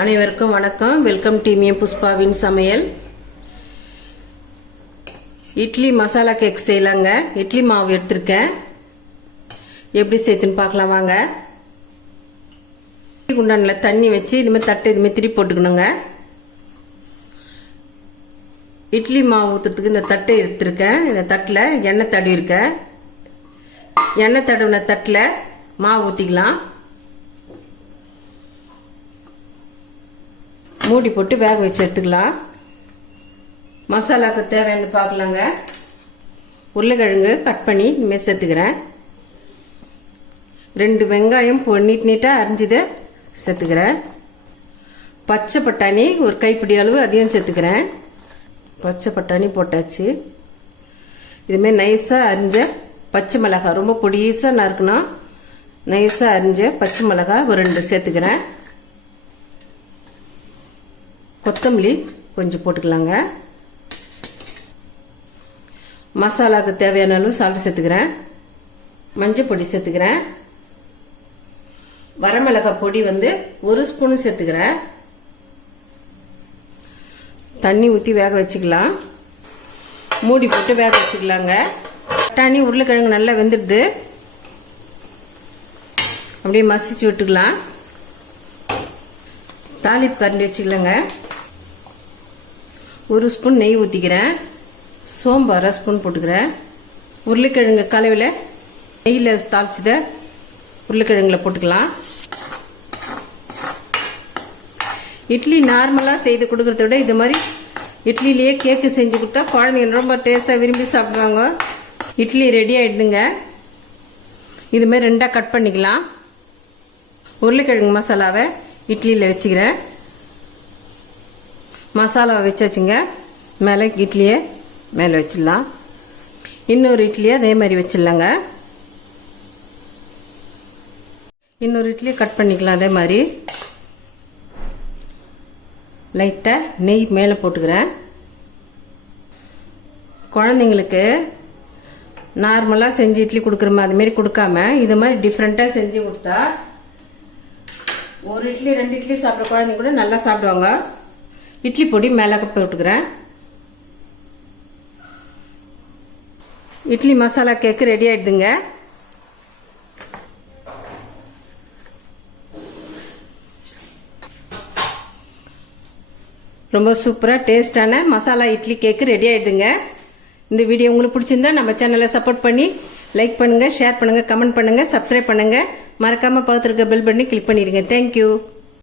அனைவருக்கும் வணக்கம். வெல்கம் டீமியம் புஷ்பாவின் சமையல். இட்லி மசாலா கேக் செய்யலாங்க. இட்லி மாவு எடுத்திருக்கேன். எப்படி சேர்த்துன்னு பார்க்கலாம் வாங்க. குண்டானில் தண்ணி வச்சு இதுமாதிரி தட்டை இதுமாதிரி திருப்பி போட்டுக்கணுங்க. இட்லி மாவு ஊற்றுறதுக்கு இந்த தட்டை எடுத்திருக்கேன். இந்த தட்டில் எண்ணெய் தடவி இருக்கேன். எண்ணெய் தடவின தட்டில் மாவு ஊற்றிக்கலாம். மூடி போட்டு வேக வச்சு எடுத்துக்கலாம். மசாலாவுக்கு தேவையானது பார்க்கலாங்க. உருளைக்கிழங்கு கட் பண்ணி இனிமேல் சேர்த்துக்கிறேன். 2 வெங்காயம் நீட்டாக அரிஞ்சதை சேர்த்துக்கிறேன். பச்சை பட்டாணி ஒரு கைப்பிடி அளவு அதையும் சேர்த்துக்கிறேன். பச்சை பட்டாணி போட்டாச்சு. இதுமாரி நைஸாக அரிஞ்ச பச்சை மிளகாய், ரொம்ப பொடிசாக நறுக்கணும். நைஸாக அரிஞ்ச பச்சை மிளகாய் ஒரு 2 சேர்த்துக்கிறேன். கொத்தமல்லி கொஞ்சம் போட்டுக்கலாங்க. மசாலாவுக்கு தேவையான அளவு சால்ட் சேர்த்துக்கிறேன். மஞ்சள் பொடி சேர்த்துக்கிறேன். வரமிளகாய் பொடி 1 ஸ்பூன் சேர்த்துக்கிறேன். தண்ணி ஊற்றி வேக வச்சுக்கலாம். மூடி போட்டு வேக வச்சுக்கலாங்க. பட்டாணி உருளைக்கிழங்கு நல்லா வெந்துடுது. அப்படியே மசிச்சு விட்டுக்கலாம். தாளிப்பு கரண்டி வச்சுக்கலாங்க. 1 ஸ்பூன் நெய் ஊற்றிக்கிறேன். சோம்பு 1/2 ஸ்பூன் போட்டுக்கிறேன். உருளைக்கிழங்கு கலவையில் நெய்யில் தாளிச்சதை உருளைக்கிழங்குல போட்டுக்கலாம். இட்லி நார்மலாக செய்து கொடுக்கறத விட இது மாதிரி இட்லிலேயே கேக்கு செஞ்சு கொடுத்தா குழந்தைங்க ரொம்ப டேஸ்ட்டாக விரும்பி சாப்பிடுவாங்க. இட்லி ரெடி ஆகிடுதுங்க. இதுமாரி 2ஆக கட் பண்ணிக்கலாம். உருளைக்கிழங்கு மசாலாவை இட்லியில் வச்சுக்கிறேன். மசாலாவை வச்சாச்சுங்க. மேலே இட்லியை மேலே வச்சிடலாம். இன்னொரு இட்லியை அதே மாதிரி வச்சிடலாங்க. இன்னொரு இட்லியை கட் பண்ணிக்கலாம். அதே மாதிரி லைட்டாக நெய் மேலே போட்டுக்கிறேன். குழந்தைங்களுக்கு நார்மலாக செஞ்சு இட்லி கொடுக்குற மாதிரி அதுமாரி கொடுக்காம இது மாதிரி டிஃப்ரெண்ட்டாக செஞ்சு கொடுத்தா 1 இட்லி 2 இட்லி சாப்பிட்ற குழந்தைங்க கூட நல்லா சாப்பிடுவாங்க. இட்லி பொடி மேலே போட்டுக்கிறேன். இட்லி மசாலா கேக்கு ரெடி ஆயிடுதுங்க. ரொம்ப சூப்பராக டேஸ்டான மசாலா இட்லி கேக்கு ரெடி ஆயிடுதுங்க. இந்த வீடியோ உங்களுக்கு பிடிச்சிருந்தா நம்ம சேனலை சப்போர்ட் பண்ணி லைக் பண்ணுங்க, ஷேர் பண்ணுங்க, கமெண்ட் பண்ணுங்க, சப்ஸ்கிரைப் பண்ணுங்க. மறக்காம பக்கத்துல இருக்க பெல் பட்டனை கிளிக் பண்ணிடுங்க. தேங்க்யூ.